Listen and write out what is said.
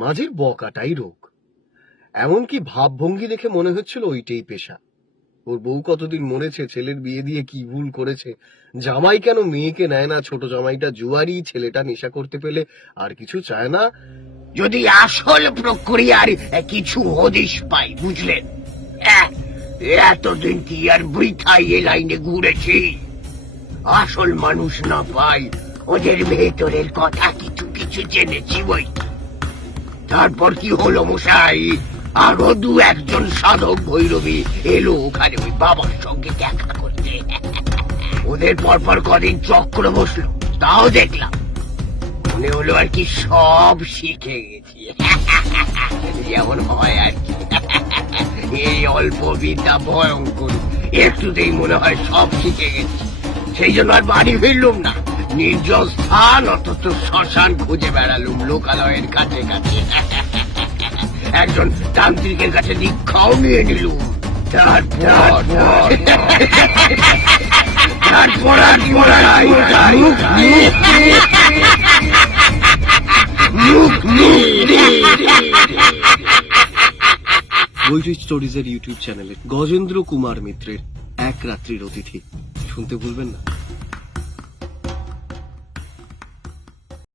মাঝির বকাটাই রোগ। এমনকি ভাবভঙ্গি দেখে মনে হচ্ছিল ওইটাই পেশা। ওর বউ কতদিন মরেছে, ছেলের বিয়ে দিয়ে কি ভুল করেছে, জামাই কেন মেয়েকে নেয় না, ছোট জামাইটা জুয়ারি, ছেলেটা নেশা করতে পেলে আর কিছু চায় না? যদি আসল প্রক্রিয়ার কিছু হদিশ পাই, বুঝলেন? এতদিন কি আর বৃথাই এ লাইনে ঘুরেছি? আসল মানুষ না পাই, ওদের ভেতরের কথা কিছু কিছু জেনেছি বই তারপর কি হলো মশাই? আরও দু একজন সাধক ভৈরবী এলো ওখানে ওই বাবার সঙ্গে দেখা করতে। ওদের পরপর কদিন চক্র বসল, তাও দেখলাম। মনে হলো আর কি সব শিখে গেছি। যেমন হয় আর কি। এই অল্প বিদ্যা ভয়ঙ্কর, একটুতেই মনে হয় সব শিখে গেছি। সেই জন্য আর বাড়ি ফিরলুম না। নির্জন স্থান অথচ শ্মশান খুঁজে বেড়ালুম লোকালয়ের কাছে কাছে। একজন তান্ত্রিকের কাছে দীক্ষাও নিয়ে নিলুম। তারপর তারপর আর বইটি স্টোরিজের ইউটিউব চ্যানেলে গজেন্দ্র কুমার মিত্রের এক রাত্রির অতিথি। শুনতে ভুলবেন না।